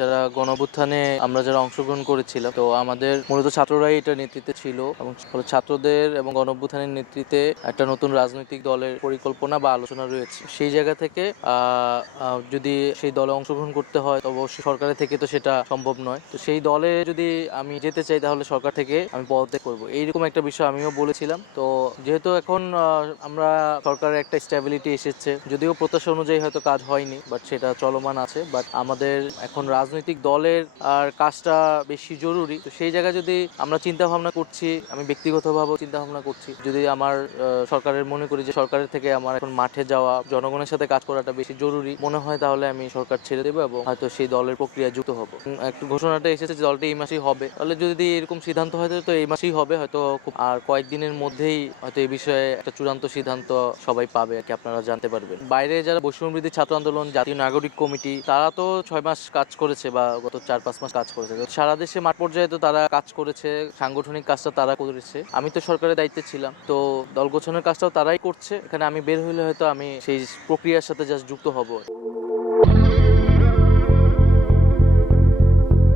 যারা গণঅভ্যুত্থানে আমরা যারা অংশগ্রহণ করেছিলাম, তো আমাদের মূলত ছাত্ররাই এটা নেতৃত্বে ছিল এবং ছাত্রদের এবং গণঅভ্যুত্থানের নেতৃত্বে একটা নতুন রাজনৈতিক দলের পরিকল্পনা বা আলোচনা রয়েছে। সেই জায়গা থেকে যদি সেই দলে অংশগ্রহণ করতে হয় তো অবশ্যই সরকারের থেকে তো সেটা সম্ভব নয়। তো সেই দলে যদি আমি যেতে চাই তাহলে সরকার থেকে আমি পদত্যাগ করবো, এইরকম একটা বিষয় আমিও বলেছিলাম। তো যেহেতু এখন আমরা সরকারের একটা স্ট্যাবিলিটি এসেছে, যদিও প্রত্যাশা অনুযায়ী হয়তো কাজ হয়নি, বাট সেটা চলমান আছে। বাট আমাদের এখন রাজনৈতিক দলের আর কাজটা বেশি জরুরি। তো সেই জায়গায় যদি আমরা চিন্তা ভাবনা করছি, আমি ব্যক্তিগতভাবেও চিন্তা ভাবনা করছি, যদি আমার সরকারের মনে করি যে সরকারের থেকে আমার এখন মাঠে যাওয়া, জনগণের সাথে কাজ করাটা বেশি জরুরি মনে হয়, তাহলে আমি সরকার ছেড়ে দেবো এবং হয়তো সেই দলের প্রক্রিয়ায় যুক্ত হবো। একটু ঘোষণাটা এসেছে যে দলটি এই মাসেই হবে, তাহলে যদি এরকম সিদ্ধান্ত হয় তো এই মাসেই হবে হয়তো, খুব আর কয়েকদিনের মধ্যেই হয়তো এই বিষয়ে একটা চূড়ান্ত সিদ্ধান্ত সবাই পাবে আর কি, আপনারা জানতে পারবেন। বাইরে যারা বৈষম্যবিরোধী ছাত্র আন্দোলন, জাতীয় নাগরিক কমিটি, তারা তো 6 মাস কাজ করেছে বা গত 4-5 মাস কাজ করেছে। তো সারা দেশে মাঠ পর্যায়ে তো তারা কাজ করেছে, সাংগঠনিক কাজটা তারা করেছে। আমি তো সরকারের দায়িত্বে ছিলাম, তো দল গোছানোর কাজটাও তারাই করছে। এখানে আমি বের হইলে হয়তো আমি সেই প্রক্রিয়ার সাথে জাস্ট যুক্ত হব।